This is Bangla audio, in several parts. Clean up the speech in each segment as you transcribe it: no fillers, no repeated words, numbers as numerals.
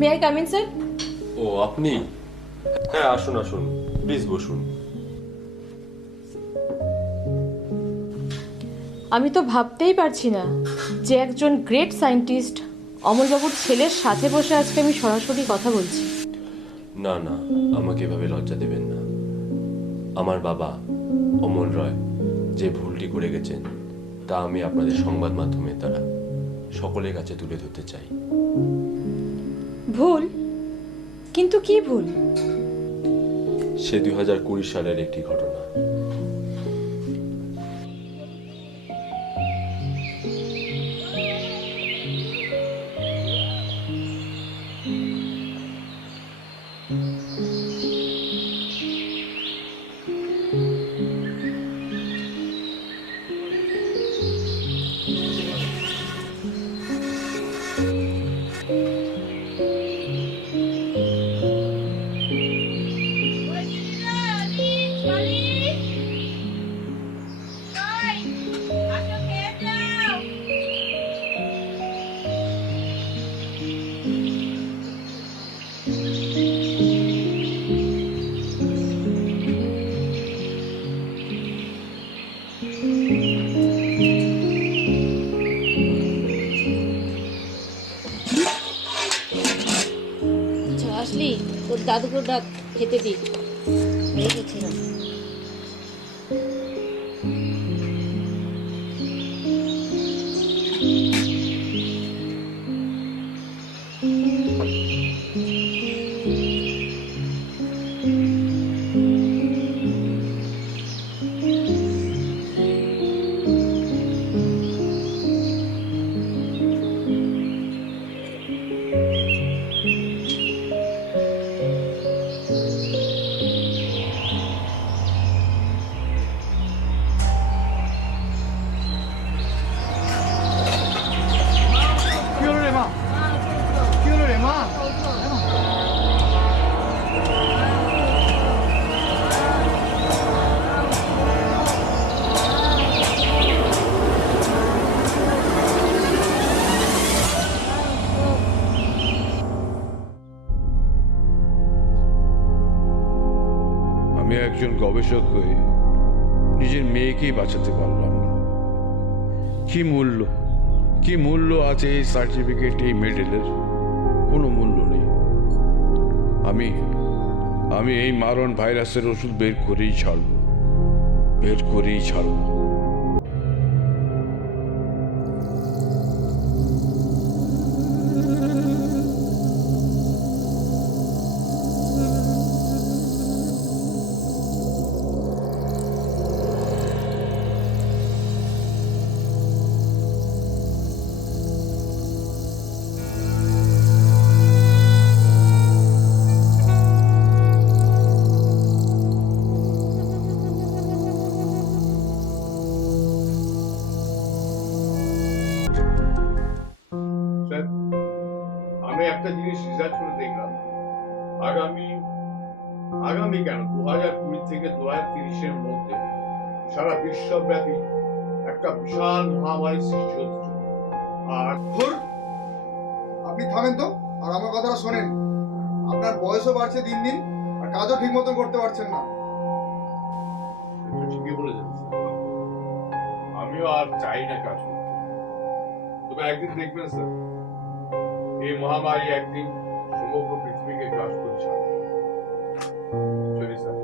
May I come in sir? ও আপনি? হ্যাঁ আসুন আসুন, প্লিজ বসুন। আমি তো ভাবতেই পারছি না যে একজন গ্রেট সায়েন্টিস্ট অমলবাবুর ছেলের সাথে বসে আজকে আমি সরাসরি কথা বলছি। না না, আমাকে এভাবে লজ্জা দেবেন না। আমার বাবা অমল রয় যে ভুলটি করে গেছেন তা আমি আপনাদের সংবাদ মাধ্যমের দ্বারা সকলের কাছে তুলে ধরতে চাই। ভুল? কিন্তু কি ভুল? সে 2020 সালের একটি ঘটনা। আচ্ছা আসলি তোর দাদুকে ডাক, খেতে দিই, রেখেছিলাম। কি হলো রে মা? কি হলো রে মা? আমি একজন গবেষক হয়ে নিজের মেয়েকেই বাঁচাতে পারলাম না। কি মূল্য, কি মূল্য আছে এই সার্টিফিকেট, এই মেডেলের? কোনো মূল্য নেই। আমি আমি এই মারণ ভাইরাসের ওষুধ বের করেই ছাড়ব, বের করেই ছাড়ব। স্যার, আমি একটা জিনিস রিসার্চ করে দেখলাম। আগামী আগামী কেন 2020 থেকে 2030-এর মধ্যে সারা বিশ্বব্যাপী একটা বিশাল মহামারী সৃষ্টি হতে চলেছে। আর ধুর, আপনি থামেন তো আর আমার কথাটা শোনেন। আপনার বয়সও বাড়ছে দিন দিন, আর কাজও ঠিক মতো করতে পারছেন না। একটু ঠিকই বলেছেন স্যার। আমিও আর চাই না কাজ করতে, তবে একদিন দেখবেন স্যার, এই মহামারী একদিন সমগ্র পৃথিবীকে গ্রাস করে ছাড়বে। চলি sir.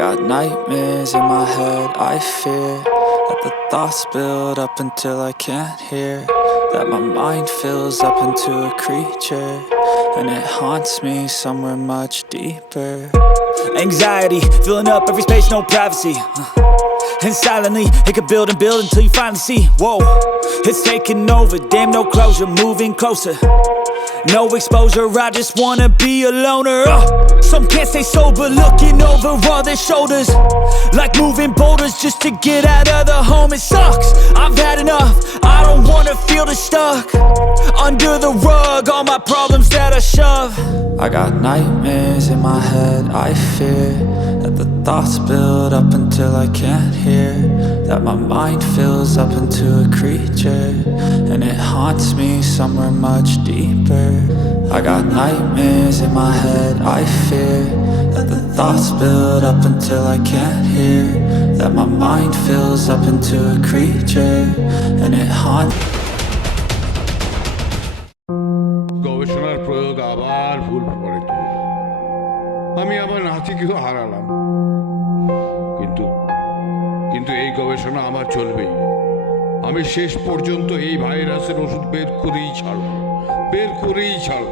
got nightmares in my head, I fear that the thoughts build up until I can't hear, that my mind fills up into a creature, and it haunts me somewhere much deeper. Anxiety, filling up every space, no privacy. And silently, it could build and build until you finally see, whoa, it's taking over, damn no closure, moving closer. No exposure, I just wanna be a loner. Some can't stay sober, looking over all their shoulders, like moving boulders just to get out of the home. It sucks, I've had enough, I don't wanna feel the stuck under the rug, all my problems that I shove. I got nightmares in my head, I fear that the thoughts build up until I can't hear, that my mind fills up into a creature, and it haunts me somewhere much deeper. I got nightmares in my head, I fear that the thoughts build up until I can't hear, that my mind fills up into a creature, and it haunts. গবেষণার প্রয়োগ আবার ভুল করে তুলল। আমি আমার নাতিকেও হারালাম, কিন্তু কিন্তু এই গবেষণা আমার চলবেই। আমি শেষ পর্যন্ত এই ভাইরাসের ওষুধ বের করেই ছাড়ব, বের করেই ছাড়ব।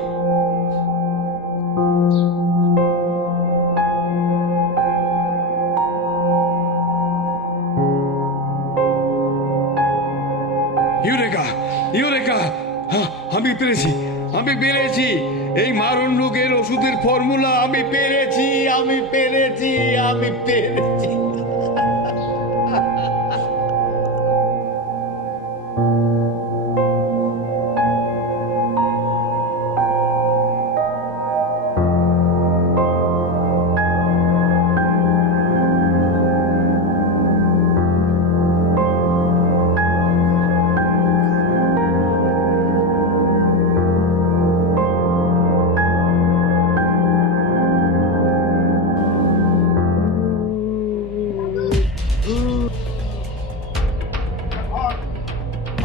ইউরেকা, ইউরেকা, আমি পেরেছি, আমি পেরেছি এই মারণ রোগের ওষুধের ফর্মুলা, আমি পেরেছি, আমি পেরেছি, আমি পেরেছি।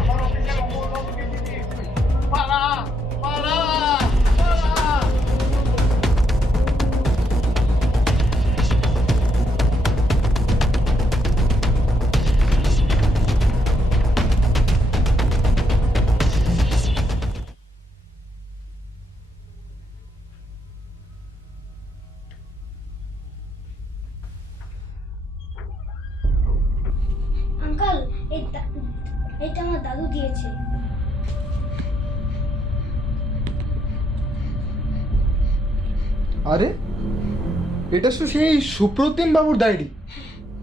আমার অফিসের অমরবাবুকে চিনি। পালা, পালা, পালা। আঙ্কাল, এটা আমার দাদু দিয়েছে। আরে এটা তো সেই সুপ্রতিম বাবুর ডায়েরি।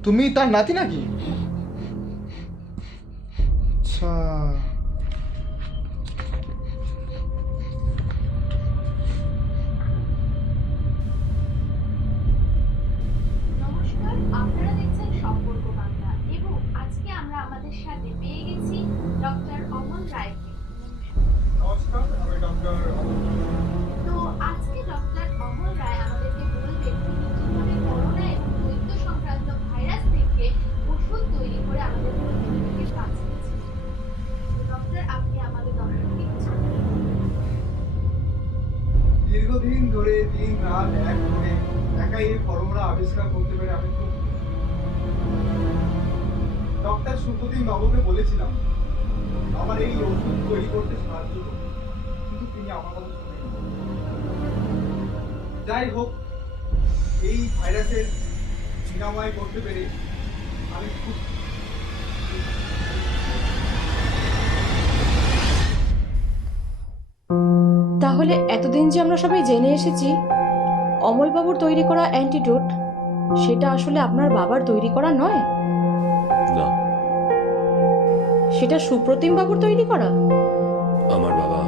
তুমি তার নাতি নাকি? আচ্ছা, নমস্কার, আপনারা দেখছেন সম্পর্ক বাংলা এবং আজকে আমরা আমাদের সাথে পেয়ে গেছি ডক্টর অমল রায়কে। নমস্কার, আমি ডক্টর। তো আজকে ডক্টর অমল রায় আমাদেরকে বলবেন তিনি কিভাবে করোনা এবং দৈত্য সংক্রান্ত ভাইরাস থেকে ওষুধ তৈরি করে আমাদের পরিস্থিতিকে বাঁচিয়েছেন। তো ডক্টর, আপনি আমাদের দর্শককে কিছু বলুন। দীর্ঘদিন ধরে দিন রাত এক করে একাই এই ফর্মুলা আবিষ্কার করতে পেরে আমি খুব ডক্টর সুপ্রতিম বাবুকে বলেছিলাম আমার এই ওষুধ তৈরি করতে সাহায্য করুন, কিন্তু তিনি আমার কথা শুনেন। যাই হোক, এই ভাইরাসের নিরাময় করতে পেরে আমি খুব তাহলে এতদিন যে আমরা সবাই জেনে এসেছি অমলবাবুর তৈরি করা অ্যান্টিডোট সেটা আসলে আপনার বাবার তৈরি করা নয়, না, সেটা সুপ্রতিম বাবুর তৈরি করা। আমার বাবা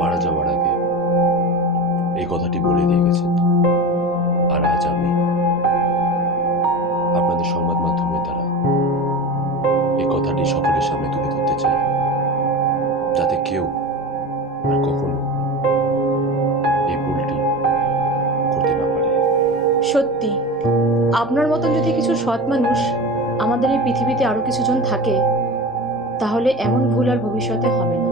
মারা যাওয়ার আগে এই কথাটি বলে দিয়ে গেছেন, আর আজ আমি আপনাদের সংবাদ মাধ্যমের দ্বারা এই কথাটি সকলের সামনে তুলে ধরতে চাই, যাতে কেউ আর কখনো এই ভুলটি করতে না পারে। সত্যি আপনার মতন যদি কিছু সৎ মানুষ আমাদের এই পৃথিবীতে আরো কিছুজন থাকে তাহলে এমন ভুল আর ভবিষ্যতে হবে না।